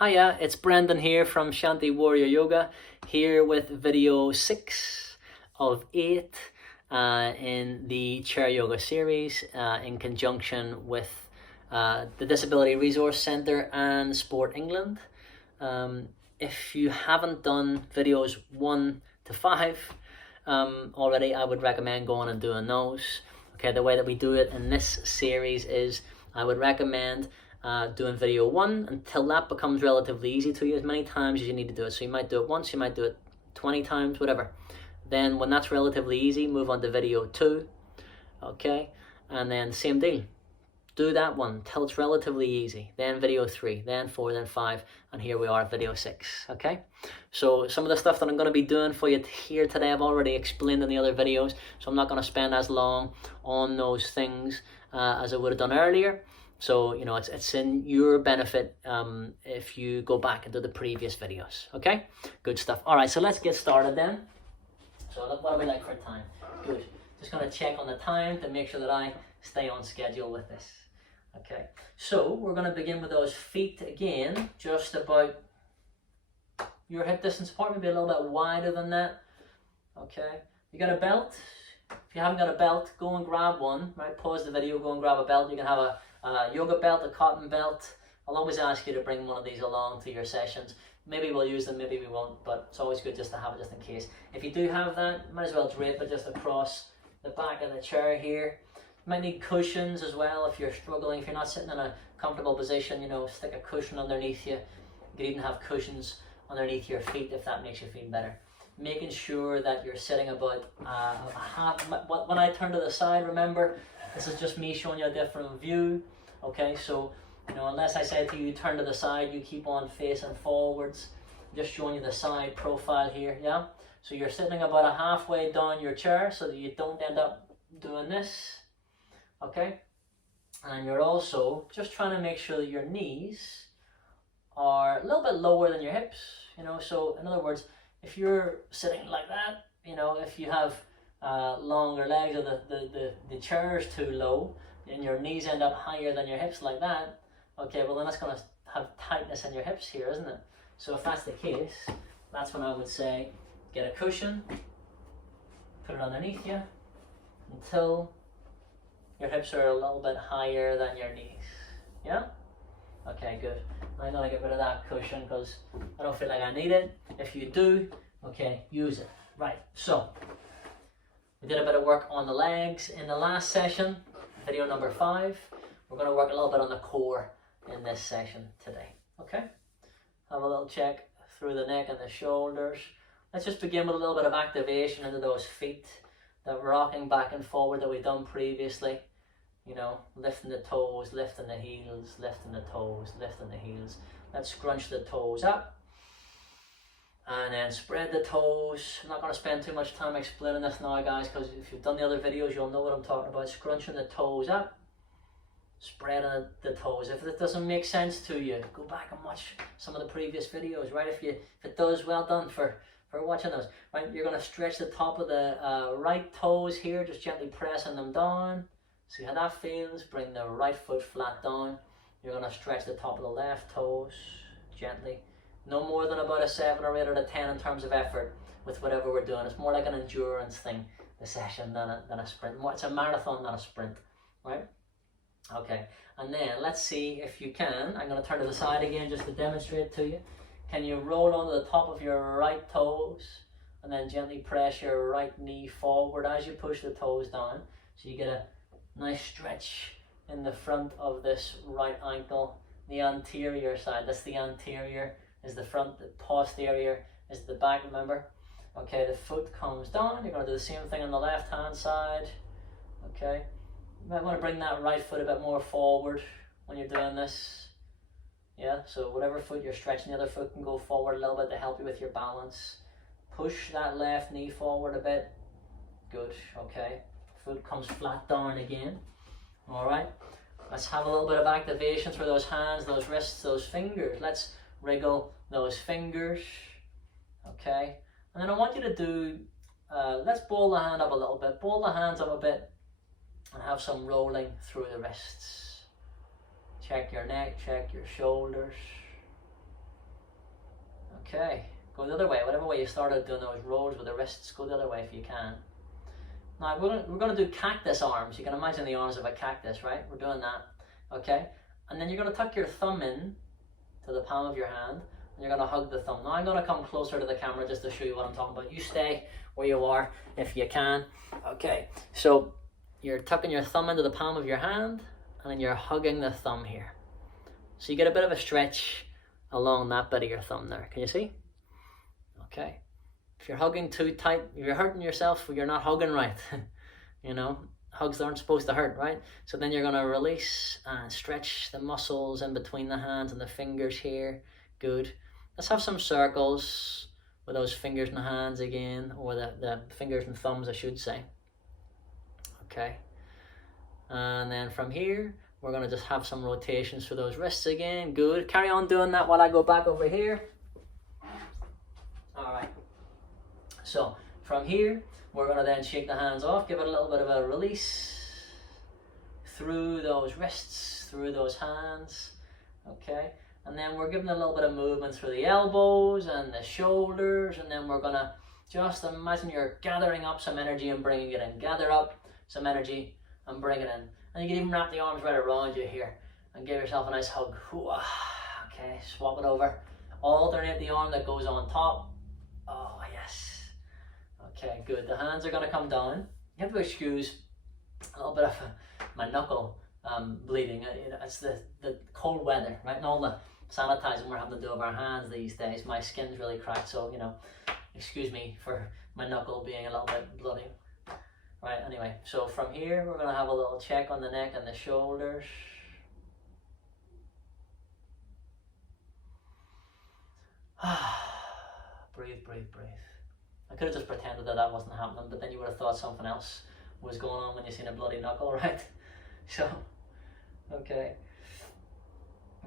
Hiya, it's Brendan here from Shanti Warrior Yoga, here with video 6 of 8 in the Chair Yoga series in conjunction with the Disability Resource Centre and Sport England. If you haven't done videos 1 to 5 already, I would recommend going and doing those. Okay, the way that we do it in this series is I would recommend doing video 1 until that becomes relatively easy to you, as many times as you need to do it. So you might do it once, you might do it 20 times, whatever. Then when that's relatively easy, move on to video 2, okay? And then same deal. Do that one till it's relatively easy. Then video 3, then 4, then 5, and here we are at video 6, okay? So some of the stuff that I'm going to be doing for you here today, I've already explained in the other videos, so I'm not going to spend as long on those things as I would have done earlier. So, you know, it's in your benefit if you go back into the previous videos, okay? Good stuff. All right, so let's get started then. So what are we like for time? Good. Just going to check on the time to make sure that I stay on schedule with this. Okay, so we're going to begin with those feet again, just about your hip distance apart, maybe a little bit wider than that. Okay, you got a belt? If you haven't got a belt, go and grab one, right? Pause the video, go and grab a belt. You can have a yoga belt, a cotton belt. I'll always ask you to bring one of these along to your sessions. Maybe we'll use them, maybe we won't, but it's always good just to have it just in case. If you do have that, might as well drape it just across the back of the chair here. You might need cushions as well if you're struggling, if you're not sitting in a comfortable position, you know, stick a cushion underneath you. You could even have cushions underneath your feet if that makes you feel better. Making sure that you're sitting about when I turn to the side, remember, this is just me showing you a different view, okay? So, you know, unless I say to you, turn to the side, you keep on facing forwards. I'm just showing you the side profile here, yeah? So you're sitting about a halfway down your chair so that you don't end up doing this, okay? And you're also just trying to make sure that your knees are a little bit lower than your hips, you know? So in other words, if you're sitting like that, you know, if you have longer legs or the chair is too low and your knees end up higher than your hips like that, okay, well then that's going to have tightness in your hips here, isn't it? So if that's the case, that's when I would say get a cushion, put it underneath you until your hips are a little bit higher than your knees, yeah? Okay, good. I'm going to get rid of that cushion because I don't feel like I need it. If you do, okay, use it. Right, so we did a bit of work on the legs in the last session, video number 5. We're going to work a little bit on the core in this session today, okay? Have a little check through the neck and the shoulders. Let's just begin with a little bit of activation into those feet, that rocking back and forward that we've done previously. You know, lifting the toes, lifting the heels, lifting the toes, lifting the heels. Let's scrunch the toes up. And then spread the toes. I'm not going to spend too much time explaining this now, guys, because if you've done the other videos, you'll know what I'm talking about. Scrunching the toes up, spreading the toes. If it doesn't make sense to you, go back and watch some of the previous videos, right? If it does, well done for watching those. Right, you're going to stretch the top of the right toes here, just gently pressing them down. See how that feels? Bring the right foot flat down. You're going to stretch the top of the left toes gently. No more than about a 7 or 8 or a 10 in terms of effort with whatever we're doing. It's more like an endurance thing, the session, than a sprint. It's a marathon, not a sprint, right? Okay, and then let's see if you can. I'm going to turn to the side again just to demonstrate to you. Can you roll onto the top of your right toes and then gently press your right knee forward as you push the toes down, so you get a nice stretch in the front of this right ankle, the anterior side. That's the anterior, is the front, the posterior is the back, remember? Okay, the foot comes down. You're going to do the same thing on the left hand side. Okay, you might want to bring that right foot a bit more forward when you're doing this. Yeah, so whatever foot you're stretching, the other foot can go forward a little bit to help you with your balance. Push that left knee forward a bit. Good, okay. Foot comes flat down again. All right, let's have a little bit of activation through those hands, those wrists, those fingers. Let's wriggle those fingers, okay? And then I want you to do, let's ball the hand up a little bit, ball the hands up a bit and have some rolling through the wrists. Check your neck, check your shoulders. Okay, go the other way. Whatever way you started doing those rolls with the wrists, go the other way if you can. Now we're gonna do cactus arms. You can imagine the arms of a cactus, right? We're doing that, okay? And then you're gonna tuck your thumb in to the palm of your hand, and you're gonna hug the thumb. Now I'm gonna come closer to the camera just to show you what I'm talking about. You stay where you are if you can. Okay, so you're tucking your thumb into the palm of your hand, and then you're hugging the thumb here. So you get a bit of a stretch along that bit of your thumb there. Can you see? Okay. If you're hugging too tight, if you're hurting yourself, you're not hugging right. You know, hugs aren't supposed to hurt, right? So then you're gonna release and stretch the muscles in between the hands and the fingers here. Good. Let's have some circles with those fingers and hands again, or the fingers and thumbs, I should say. Okay. And then from here, we're gonna just have some rotations for those wrists again. Good. Carry on doing that while I go back over here. All right. So from here, we're gonna then shake the hands off, give it a little bit of a release through those wrists, through those hands, okay? And then we're giving a little bit of movement through the elbows and the shoulders, and then we're gonna just imagine you're gathering up some energy and bringing it in. Gather up some energy and bring it in. And you can even wrap the arms right around you here and give yourself a nice hug. Okay, swap it over. Alternate the arm that goes on top. Oh, yes. Okay, good. The hands are going to come down. You have to excuse a little bit of my knuckle bleeding. It's the cold weather, right? And all the sanitizing we're having to do of our hands these days. My skin's really cracked, so, you know, excuse me for my knuckle being a little bit bloody. Right, anyway, so from here, we're going to have a little check on the neck and the shoulders. Breathe, breathe, breathe. I could have just pretended that that wasn't happening, but then you would have thought something else was going on when you seen a bloody knuckle, right? So, okay.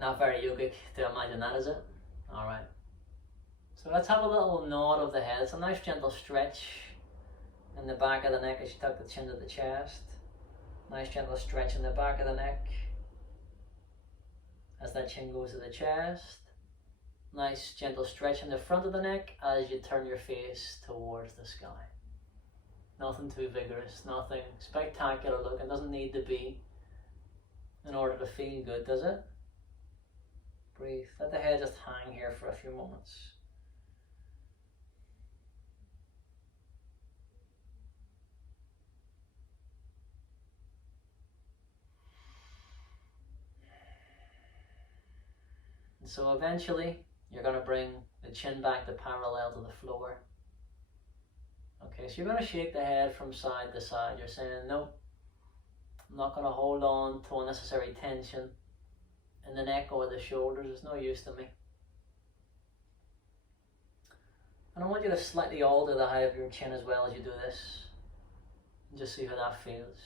Not very yogic to imagine that, is it? All right. So let's have a little nod of the head. It's a nice gentle stretch in the back of the neck as you tuck the chin to the chest. Nice gentle stretch in the back of the neck as that chin goes to the chest. Nice gentle stretch in the front of the neck as you turn your face towards the sky. Nothing too vigorous, nothing spectacular looking. Doesn't need to be in order to feel good, does it? Breathe. Let the head just hang here for a few moments. And so eventually, you're going to bring the chin back to parallel to the floor. Okay, so you're going to shake the head from side to side. You're saying, no, I'm not going to hold on to unnecessary tension in the neck or the shoulders. It's no use to me. And I want you to slightly alter the height of your chin as well as you do this. And just see how that feels.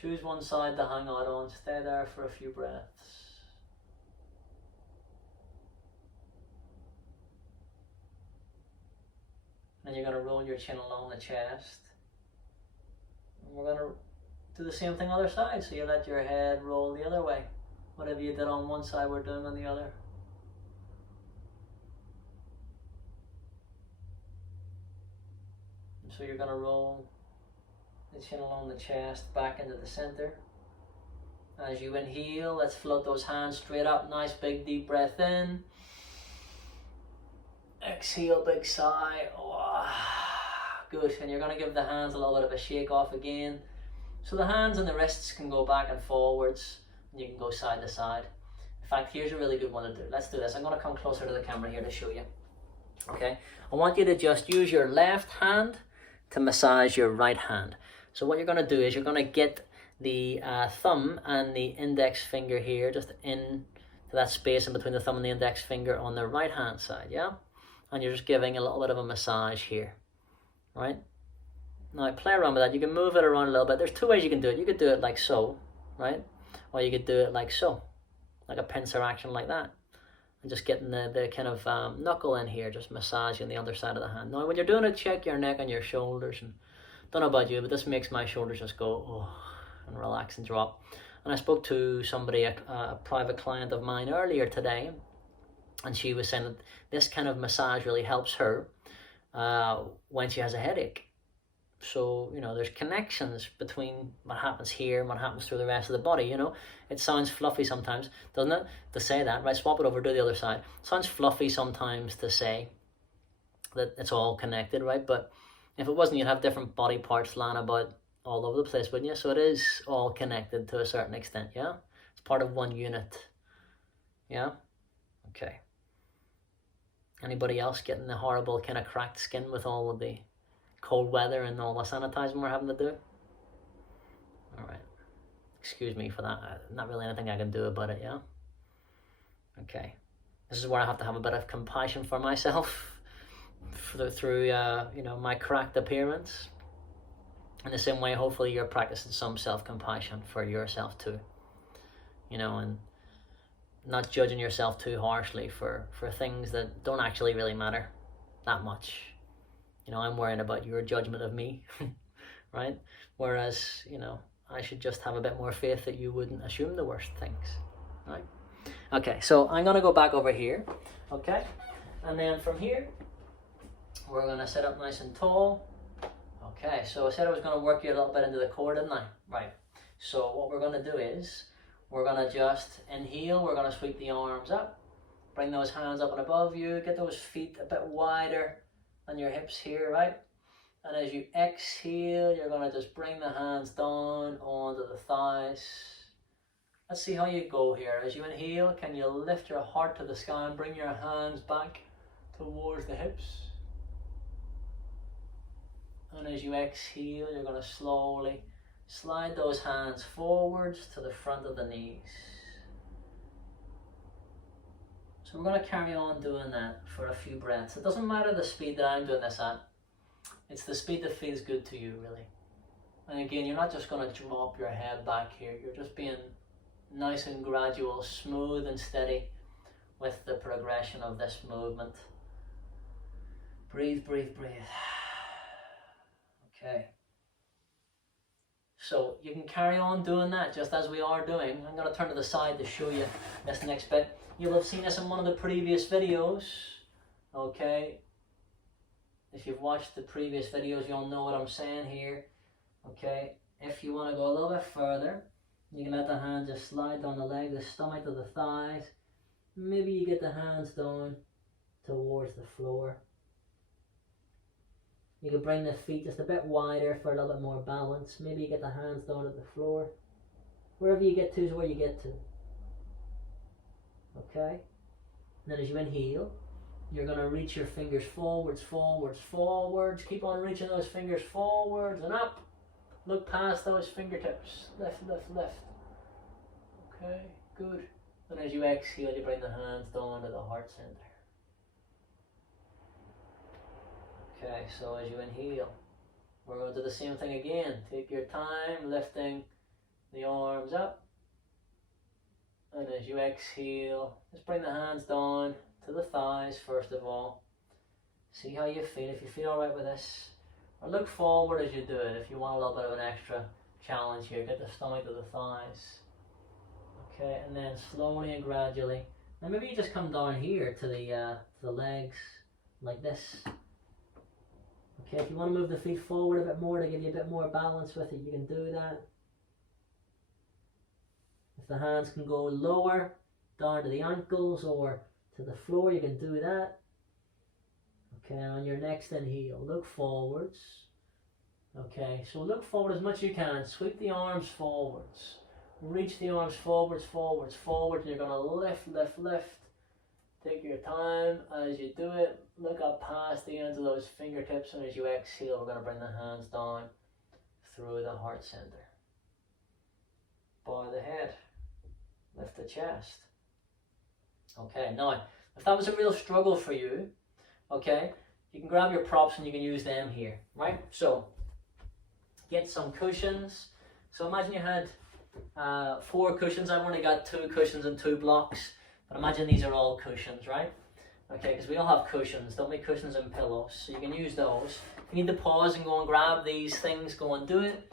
Choose one side to hang out on. Stay there for a few breaths. And you're going to roll your chin along the chest. And we're going to do the same thing on the other side. So you let your head roll the other way. Whatever you did on one side, we're doing on the other. And so you're going to roll the chin along the chest, back into the center. As you inhale, let's float those hands straight up. Nice big deep breath in. Exhale, big sigh. Oh, good. And you're going to give the hands a little bit of a shake off again. So the hands and the wrists can go back and forwards. And you can go side to side. In fact, here's a really good one to do. Let's do this. I'm going to come closer to the camera here to show you. Okay. I want you to just use your left hand to massage your right hand. So what you're going to do is you're going to get the thumb and the index finger here just in to that space in between the thumb and the index finger on the right hand side, yeah? And you're just giving a little bit of a massage here, right? Now play around with that. You can move it around a little bit. There's two ways you can do it. You could do it like so, right? Or you could do it like so, like a pincer action like that. And just getting the kind of knuckle in here, just massaging the other side of the hand. Now when you're doing it, check your neck and your shoulders. And don't know about you, but this makes my shoulders just go, oh, and relax and drop. And I spoke to somebody, a private client of mine earlier today, and she was saying that this kind of massage really helps her when she has a headache. So, you know, there's connections between what happens here and what happens through the rest of the body, you know. It sounds fluffy sometimes, doesn't it, to say that, right? Swap it over, do the other side. It sounds fluffy sometimes to say that it's all connected, right? But if it wasn't, you'd have different body parts lying about all over the place, wouldn't you? So it is all connected to a certain extent, yeah? It's part of one unit, yeah? Okay. Anybody else getting the horrible kind of cracked skin with all of the cold weather and all the sanitizing we're having to do? All right. Excuse me for that. Not really anything I can do about it, yeah? Okay. This is where I have to have a bit of compassion for myself through you know, my cracked appearance. In the same way, hopefully you're practicing some self-compassion for yourself too. You know, and not judging yourself too harshly for things that don't actually really matter that much. You know, I'm worrying about your judgment of me, right? Whereas, you know, I should just have a bit more faith that you wouldn't assume the worst things, right? Okay, so I'm going to go back over here, okay? And then from here, we're going to sit up nice and tall. Okay, so I said I was going to work you a little bit into the core, didn't I? Right. So what we're going to do is, we're going to just inhale, we're going to sweep the arms up, bring those hands up and above you, get those feet a bit wider than your hips here, right? And as you exhale, you're going to just bring the hands down onto the thighs. Let's see how you go here. As you inhale, can you lift your heart to the sky and bring your hands back towards the hips? And as you exhale, you're going to slowly slide those hands forwards to the front of the knees. So we're going to carry on doing that for a few breaths. It doesn't matter the speed that I'm doing this at. It's the speed that feels good to you, really. And again, you're not just going to drop your head back here. You're just being nice and gradual, smooth and steady with the progression of this movement. Breathe, breathe, breathe. Okay. So you can carry on doing that just as we are doing. I'm going to turn to the side to show you this next bit. You'll have seen this in one of the previous videos. Okay. If you've watched the previous videos, you'll know what I'm saying here. Okay. If you want to go a little bit further, you can let the hand just slide down the leg, the stomach to the thighs. Maybe you get the hands down towards the floor. You can bring the feet just a bit wider for a little bit more balance. Maybe you get the hands down at the floor. Wherever you get to is where you get to. Okay? And then as you inhale, you're going to reach your fingers forwards, forwards, forwards. Keep on reaching those fingers forwards and up. Look past those fingertips. Lift, lift, lift. Okay, good. And as you exhale, you bring the hands down to the heart center. Okay, so as you inhale, we're going to do the same thing again. Take your time, lifting the arms up. And as you exhale, just bring the hands down to the thighs first of all. See how you feel. If you feel alright with this, or look forward as you do it. If you want a little bit of an extra challenge here, get the stomach to the thighs. Okay, and then slowly and gradually. Now maybe you just come down here to the legs like this. Okay, if you want to move the feet forward a bit more to give you a bit more balance with it, you can do that. If the hands can go lower, down to the ankles or to the floor, you can do that. Okay, on your next inhale, look forwards. Okay, so look forward as much as you can. Sweep the arms forwards. Reach the arms forwards, forwards, forwards. And you're going to lift, lift, lift. Take your time as you do it. Look up past the ends of those fingertips, and as you exhale, we're going to bring the hands down through the heart center. Bow the head. Lift the chest. Okay, now, if that was a real struggle for you, okay, you can grab your props and you can use them here, right? So, get some cushions. So imagine you had 4 cushions. I've only got 2 cushions and 2 blocks. But imagine these are all cushions, right? Okay, because we all have cushions, don't we? Cushions and pillows. So you can use those. If you need to pause and go and grab these things, go and do it.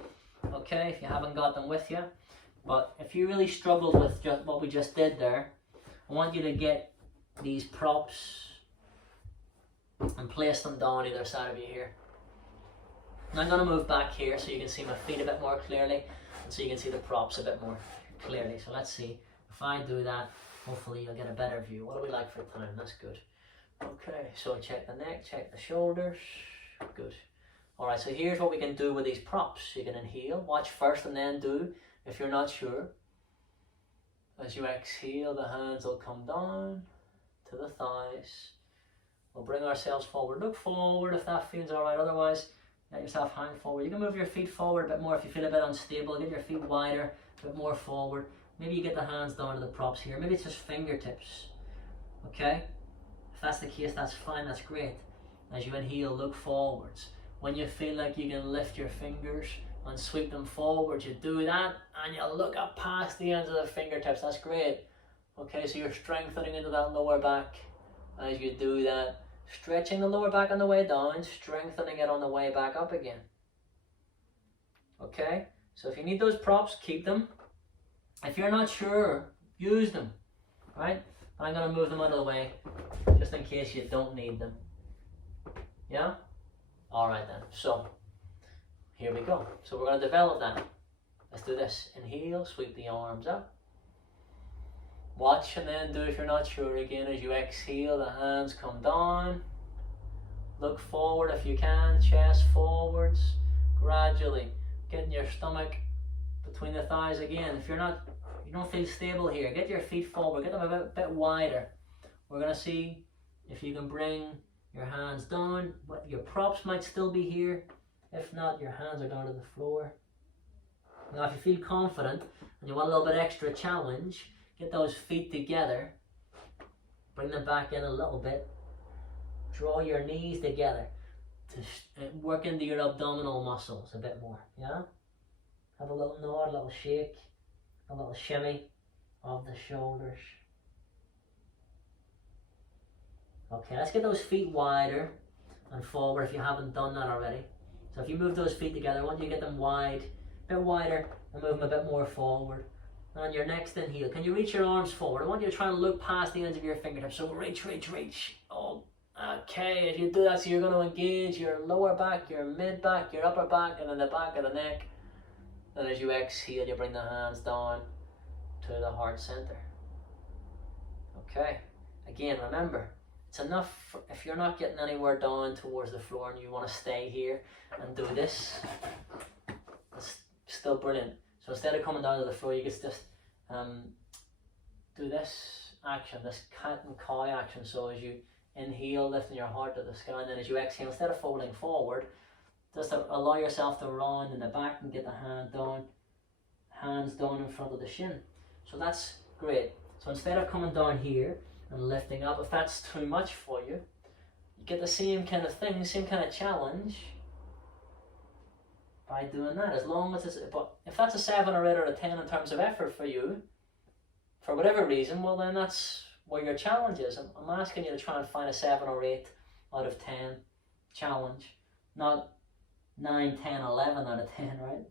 okay, if you haven't got them with you. But if you really struggled with just what we just did there, I want you to get these props and place them down either side of you here. And I'm going to move back here so you can see my feet a bit more clearly, and so you can see the props a bit more clearly. So let's see, if I do that, hopefully you'll get a better view. What do we like for time? That's good. Okay, so check the neck, check the shoulders, good. Alright, so here's what we can do with these props. You can inhale, watch first and then do, if you're not sure. As you exhale, the hands will come down to the thighs. We'll bring ourselves forward. Look forward if that feels alright, otherwise let yourself hang forward. You can move your feet forward a bit more if you feel a bit unstable. Get your feet wider, a bit more forward. Maybe you get the hands down to the props here. Maybe it's just fingertips. Okay? If that's the case, that's fine, that's great. As you inhale, look forwards. When you feel like you can lift your fingers and sweep them forward, you do that and you look up past the ends of the fingertips. That's great. Okay, so you're strengthening into that lower back as you do that. Stretching the lower back on the way down, strengthening it on the way back up again. Okay, so if you need those props, keep them. If you're not sure, use them. Right? I'm going to move them out of the way just in case you don't need them. Yeah? Alright then, so here we go. So we're going to develop that. Let's do this. Inhale, sweep the arms up. Watch and then do if you're not sure again. As you exhale, the hands come down. Look forward if you can, chest forwards. Gradually getting your stomach between the thighs again. If you don't feel stable here, get your feet forward, get them a bit wider. We're going to see if you can bring your hands down. Your props might still be here. If not, your hands are down to the floor. Now if you feel confident and you want a little bit extra challenge, get those feet together. Bring them back in a little bit. Draw your knees together to work into your abdominal muscles a bit more. Yeah? Have a little nod, a little shake, a little shimmy of the shoulders. Okay, let's get those feet wider and forward if you haven't done that already. So if you move those feet together, I want you to get them wide, a bit wider, and move them a bit more forward. And on your next inhale, can you reach your arms forward? I want you to try and look past the ends of your fingertips. So reach, reach, reach. Oh, okay, as you do that, so you're going to engage your lower back, your mid back, your upper back, and then the back of the neck. And as you exhale, you bring the hands down to the heart center. Okay, again, remember, it's enough if you're not getting anywhere down towards the floor and you want to stay here and do this. It's still brilliant. So instead of coming down to the floor, you can just do this action, this cat and cow action. So as you inhale, lifting your heart to the sky, and then as you exhale, instead of folding forward, just allow yourself to round in the back and get the hand down, hands down in front of the shin. So that's great. So instead of coming down here and lifting up, if that's too much for you, you get the same kind of thing, same kind of challenge by doing that. As long as it's, but if that's a 7 or 8 or a 10 in terms of effort for you, for whatever reason, well then that's where your challenge is. I'm asking you to try and find a 7 or 8 out of 10 challenge, not 9, 10, 11 out of 10, right?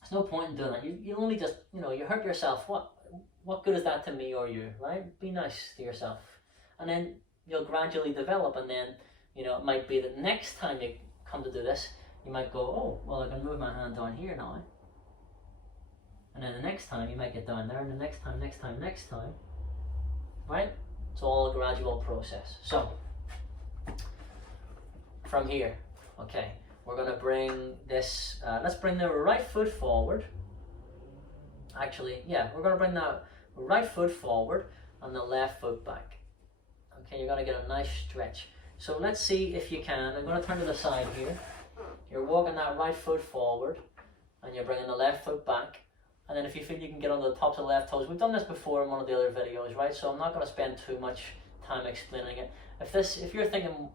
There's no point in doing that. You only just, you hurt yourself. What good is that to me or you, right? Be nice to yourself. And then you'll gradually develop, and then, it might be that next time you come to do this, you might go, oh, well, I can move my hand down here now. And then the next time you might get down there, and the next time, right? It's all a gradual process. So, from here, okay, we're going to bring this, let's bring the right foot forward. Actually, yeah, we're going to bring the right foot forward and the left foot back. Okay, you're going to get a nice stretch. So let's see if you can. I'm going to turn to the side here. You're walking that right foot forward and you're bringing the left foot back. And then if you feel you can get onto the tops of the left toes, we've done this before in one of the other videos, right? So I'm not going to spend too much time explaining it. If you're thinking,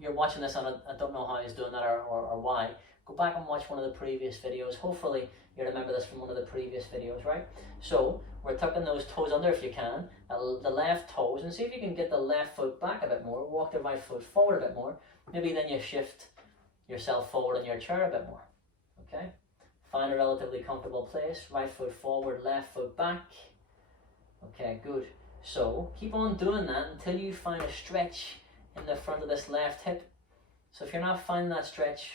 you're watching this and I don't know how he's doing that or why, go back and watch one of the previous videos. Hopefully you remember this from one of the previous videos, right? So we're tucking those toes under if you can, the left toes, and see if you can get the left foot back a bit more, walk the right foot forward a bit more. Maybe then you shift yourself forward in your chair a bit more, okay? Find a relatively comfortable place. Right foot forward, left foot back. Okay, good. So keep on doing that until you find a stretch in the front of this left hip. So if you're not finding that stretch,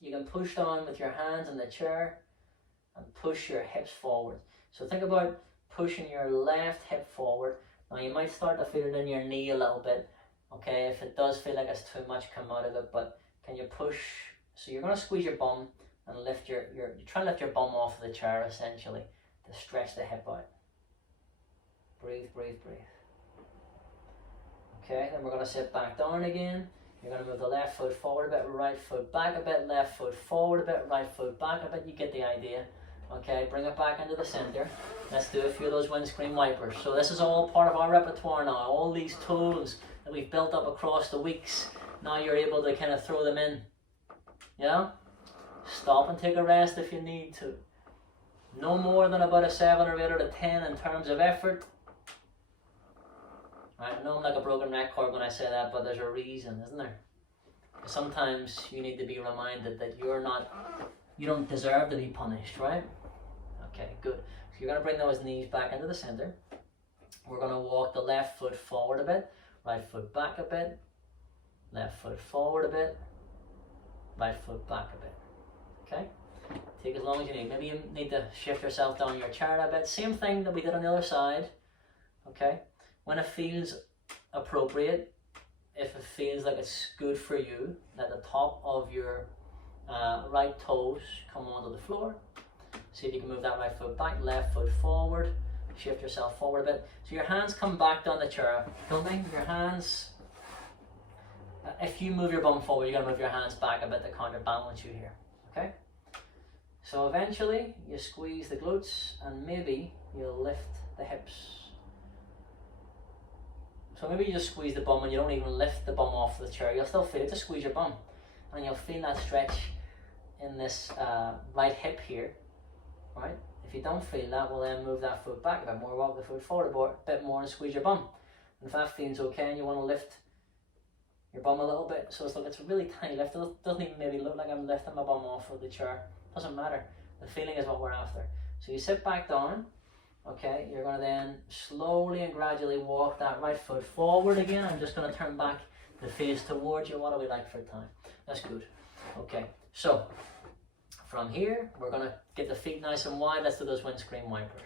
you can push down with your hands in the chair and push your hips forward. So think about pushing your left hip forward. Now you might start to feel it in your knee a little bit. Okay, if it does feel like it's too much, come out of it, but can you push? So you're going to squeeze your bum and lift you try to lift your bum off the chair essentially to stretch the hip out. Breathe, breathe, breathe. Okay, then we're going to sit back down again. You're going to move the left foot forward a bit, right foot back a bit, left foot forward a bit, right foot back a bit. You get the idea. Okay, bring it back into the center. Let's do a few of those windscreen wipers. So this is all part of our repertoire now. All these tools that we've built up across the weeks, now you're able to kind of throw them in. Yeah? Stop and take a rest if you need to. No more than about a 7 or 8 out of 10 in terms of effort. I know I'm like a broken record when I say that, but there's a reason, isn't there? Sometimes you need to be reminded that you don't deserve to be punished, right? Okay, good. So you're going to bring those knees back into the center. We're going to walk the left foot forward a bit, right foot back a bit, left foot forward a bit, right foot back a bit. Okay? Take as long as you need. Maybe you need to shift yourself down your chair a bit. Same thing that we did on the other side. Okay? When it feels appropriate, if it feels like it's good for you, let the top of your right toes come onto the floor. See if you can move that right foot back, left foot forward. Shift yourself forward a bit. So your hands come back down the chair, don't they? Your hands, if you move your bum forward, you're going to move your hands back a bit to counterbalance you here. Okay? So eventually, you squeeze the glutes and maybe you'll lift the hips. So maybe you just squeeze the bum and you don't even lift the bum off the chair. You'll still feel it. Just squeeze your bum. And you'll feel that stretch in this right hip here. Right? If you don't feel that, well then move that foot back a bit more. Walk the foot forward a bit more and squeeze your bum. And if that feels okay and you want to lift your bum a little bit, so it's a really tiny lift. It doesn't even maybe look like I'm lifting my bum off of the chair. Doesn't matter. The feeling is what we're after. So you sit back down. Okay, you're going to then slowly and gradually walk that right foot forward again. I'm just going to turn back the face towards you. What do we like for time? That's good. Okay, so from here, we're going to get the feet nice and wide. Let's do those windscreen wipers.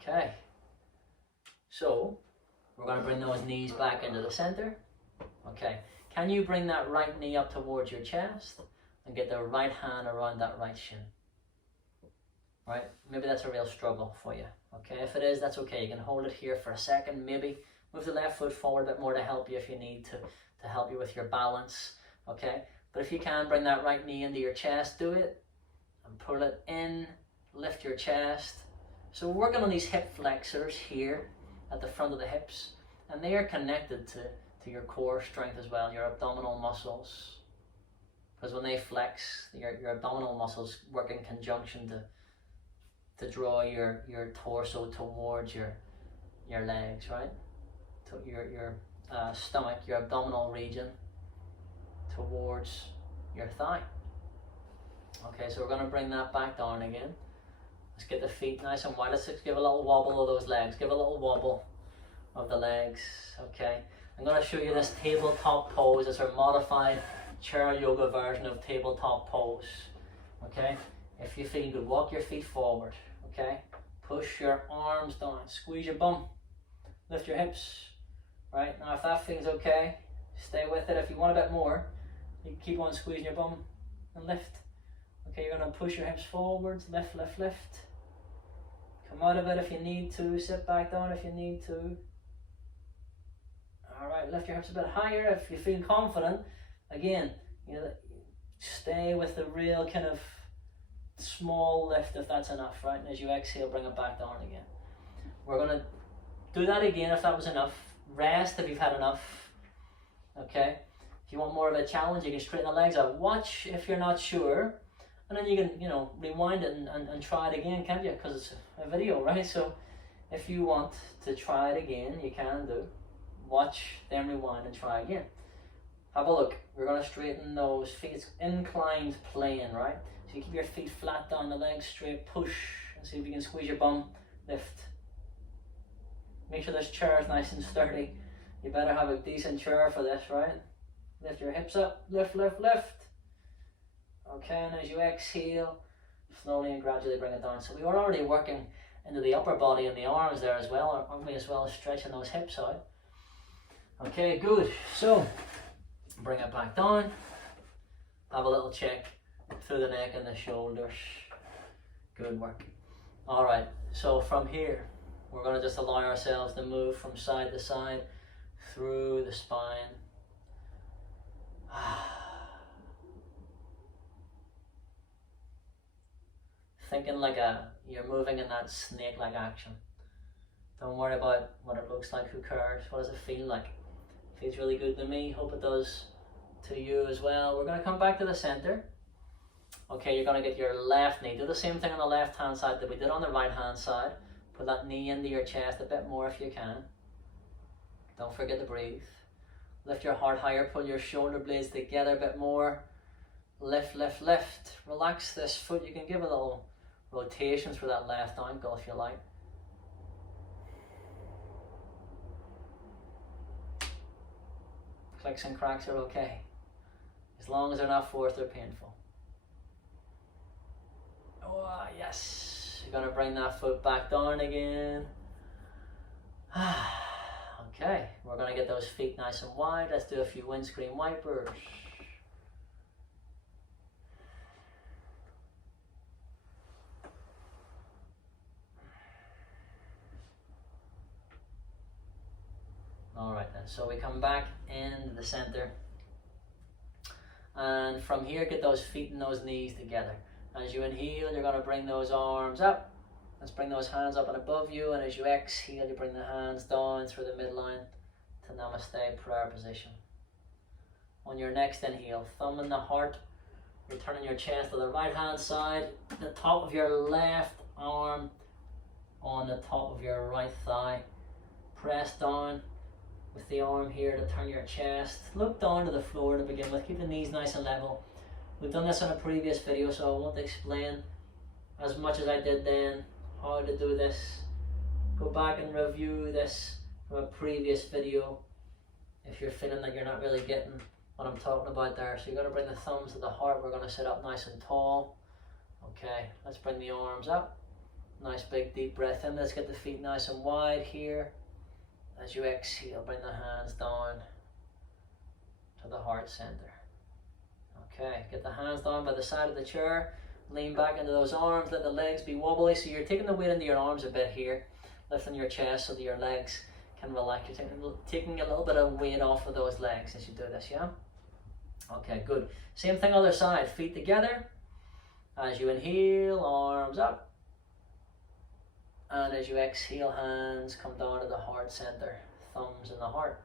Okay, so we're going to bring those knees back into the center. Okay, can you bring that right knee up towards your chest and get the right hand around that right shin? Right, maybe that's a real struggle for you. Okay, if it is, that's okay. You can hold it here for a second, maybe. Move the left foot forward a bit more to help you if you need to help you with your balance. Okay, but if you can, bring that right knee into your chest, do it. And pull it in, lift your chest. So we're working on these hip flexors here at the front of the hips. And they are connected to your core strength as well, your abdominal muscles. Because when they flex, your abdominal muscles work in conjunction to draw your torso towards your legs, right? To your stomach, your abdominal region towards your thigh. Okay, so we're going to bring that back down again. Let's get the feet nice and wide. Let's just give a little wobble of those legs. Give a little wobble of the legs. Okay, I'm going to show you this tabletop pose. It's our modified chair yoga version of tabletop pose. Okay, if you feel good, walk your feet forward. Okay, push your arms down, squeeze your bum, lift your hips. Right, now if that feels okay, stay with it. If you want a bit more, you can keep on squeezing your bum and lift. Okay, you're going to push your hips forwards, lift, lift, lift. Come out of it if you need to, sit back down if you need to. Alright, lift your hips a bit higher if you feel confident. Again, stay with the real kind of small lift if that's enough, right? And as you exhale, bring it back down again. We're going to do that again if that was enough. Rest if you've had enough. Okay? If you want more of a challenge, you can straighten the legs out. Watch if you're not sure. And then you can, rewind it and try it again, can't you? Because it's a video, right? So if you want to try it again, you can do. Watch, then rewind and try again. Have a look. We're going to straighten those feet, inclined plane, right? So you keep your feet flat down, the legs straight, push, and see if you can squeeze your bum, lift. Make sure this chair is nice and sturdy. You better have a decent chair for this, right? Lift your hips up, lift, lift, lift. Okay, and as you exhale, slowly and gradually bring it down. So we were already working into the upper body and the arms there as well, aren't we, as well as stretching those hips out. Okay, good. So, bring it back down. Have a little check through the neck and the shoulders. Good work. Alright, so from here, we're going to just allow ourselves to move from side to side through the spine. Thinking like you're moving in that snake-like action. Don't worry about what it looks like, who cares? What does it feel like? It feels really good to me, hope it does to you as well. We're going to come back to the center. Okay, you're going to get your left knee. Do the same thing on the left hand side that we did on the right hand side. Put that knee into your chest a bit more if you can. Don't forget to breathe. Lift your heart higher, pull your shoulder blades together a bit more. Lift, lift, lift. Relax this foot. You can give a little rotation through that left ankle if you like. Clicks and cracks are okay, as long as they're not forced or painful. Oh yes, you're going to bring that foot back down again. Okay, we're going to get those feet nice and wide. Let's do a few windscreen wipers. Alright then, so we come back into the center, and from here get those feet and those knees together. As you inhale, you're going to bring those arms up. Let's bring those hands up and above you, and as you exhale, you bring the hands down through the midline to Namaste prayer position. On your next inhale, thumb in the heart, returning your chest to the right hand side, the top of your left arm on the top of your right thigh. Press down with the arm here to turn your chest. Look down to the floor to begin with. Keep the knees nice and level. We've done this in a previous video, so I won't explain as much as I did then how to do this. Go back and review this from a previous video if you're feeling like you're not really getting what I'm talking about there. So you're going to bring the thumbs to the heart. We're going to sit up nice and tall. Okay, let's bring the arms up. Nice big deep breath in. Let's get the feet nice and wide here. As you exhale, bring the hands down to the heart center. Okay, get the hands down by the side of the chair. Lean back into those arms, let the legs be wobbly. So you're taking the weight into your arms a bit here, lifting your chest so that your legs can relax. You're taking a little bit of weight off of those legs as you do this, yeah? Okay, good. Same thing other side, feet together. As you inhale, arms up. And as you exhale, hands come down to the heart center, thumbs in the heart.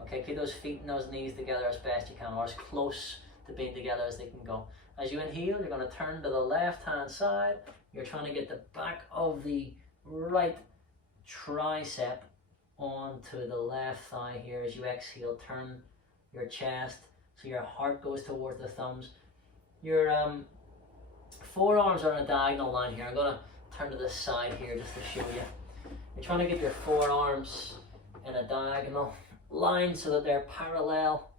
Okay, keep those feet and those knees together as best you can, or as close to being together as they can go. As you inhale, you're going to turn to the left hand side. You're trying to get the back of the right tricep onto the left thigh here. As you exhale, turn your chest so your heart goes towards the thumbs. Your forearms are on a diagonal line here. I'm going to turn to the side here just to show you. You're trying to get your forearms in a diagonal line so that they're parallel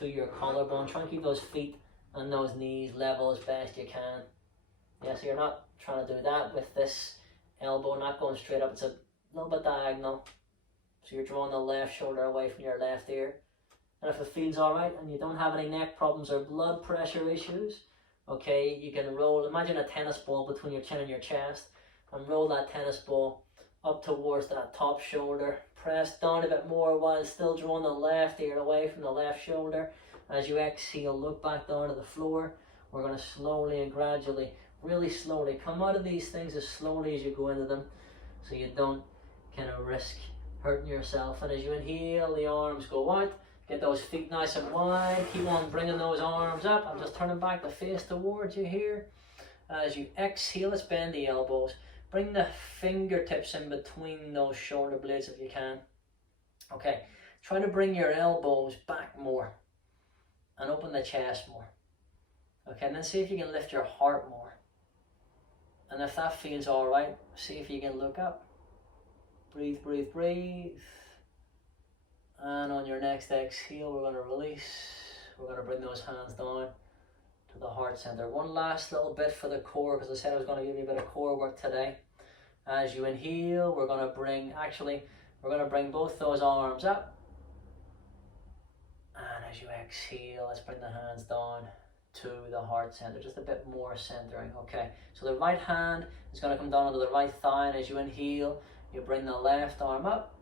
to your collarbone. Try and keep those feet and those knees level as best you can. Yeah, so you're not trying to do that with this elbow not going straight up. It's a little bit diagonal. So you're drawing the left shoulder away from your left ear. And if it feels alright and you don't have any neck problems or blood pressure issues, okay, you can roll, imagine a tennis ball between your chin and your chest, and roll that tennis ball up towards that top shoulder. Press down a bit more while still drawing the left ear away from the left shoulder. As you exhale, look back down to the floor. We're going to slowly and gradually, really slowly, come out of these things as slowly as you go into them, so you don't kind of risk hurting yourself. And as you inhale, the arms go out. Get those feet nice and wide. Keep on bringing those arms up. I'm just turning back the face towards you here. As you exhale, let's bend the elbows. Bring the fingertips in between those shoulder blades if you can. Okay, try to bring your elbows back more and open the chest more. Okay, and then see if you can lift your heart more. And if that feels all right, see if you can look up. Breathe, breathe, breathe. And on your next exhale, we're going to release. We're going to bring those hands down to the heart center. One last little bit for the core, because I said I was going to give you a bit of core work today. As you inhale, we're going to bring both those arms up. And as you exhale, let's bring the hands down to the heart center, just a bit more centering. Okay, so the right hand is going to come down onto the right thigh, and as you inhale, you bring the left arm up.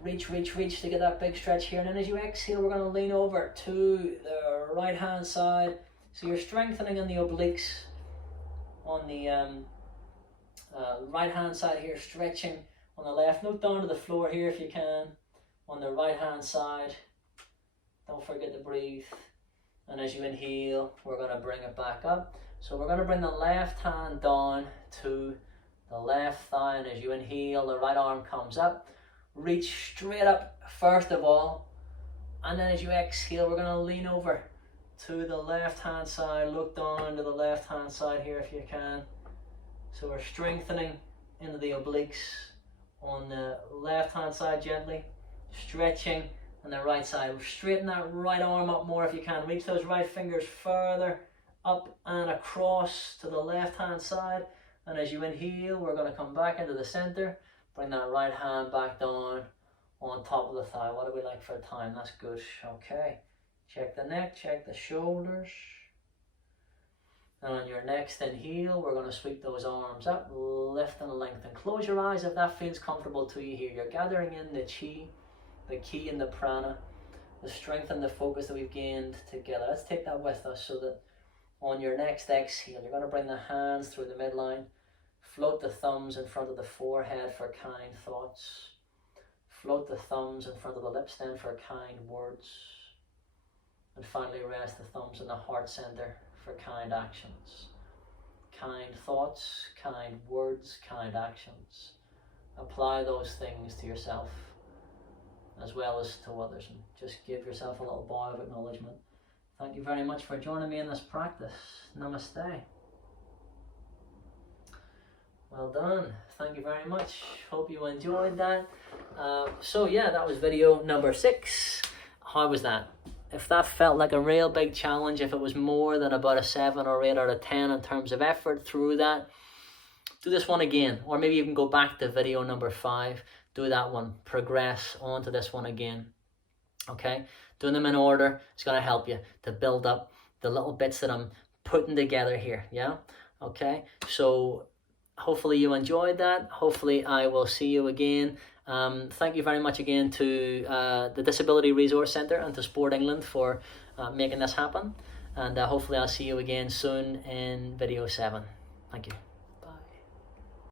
Reach, reach, reach to get that big stretch here, and then as you exhale, we're going to lean over to the right hand side. So you're strengthening in the obliques on the right hand side here, stretching on the left. Note down to the floor here if you can, on the right hand side. Don't forget to breathe. And as you inhale, we're going to bring it back up. So we're going to bring the left hand down to the left thigh, and as you inhale, the right arm comes up. Reach straight up first of all, and then as you exhale, we're going to lean over to the left hand side. Look down to the left hand side here if you can. So we're strengthening into the obliques on the left hand side gently, stretching on the right side. Straighten that right arm up more if you can. Reach those right fingers further up and across to the left hand side, and as you inhale, we're going to come back into the center. Bring that right hand back down on top of the thigh. What do we like for time? That's good. Okay. Check the neck, check the shoulders. And on your next inhale, we're going to sweep those arms up, lift and lengthen. Close your eyes if that feels comfortable to you here. You're gathering in the chi, the ki and the prana, the strength and the focus that we've gained together. Let's take that with us so that on your next exhale, you're going to bring the hands through the midline. Float the thumbs in front of the forehead for kind thoughts. Float the thumbs in front of the lips then for kind words. And finally rest the thumbs in the heart center for kind actions. Kind thoughts, kind words, kind actions. Apply those things to yourself as well as to others, and just give yourself a little bow of acknowledgement. Thank you very much for joining me in this practice. Namaste. Well done. Thank you very much. Hope you enjoyed that. So yeah, that was video number 6. How was that? If that felt like a real big challenge, if it was more than about a 7 or 8 out of 10 in terms of effort through that, do this one again. Or maybe you can go back to video number 5, do that one, progress on to this one again. Okay? Doing them in order is going to help you to build up the little bits that I'm putting together here. Yeah? Okay? So hopefully you enjoyed that. Hopefully I will see you again. Thank you very much again to the Disability Resource Centre and to Sport England for making this happen. And hopefully I'll see you again soon in video 7. Thank you.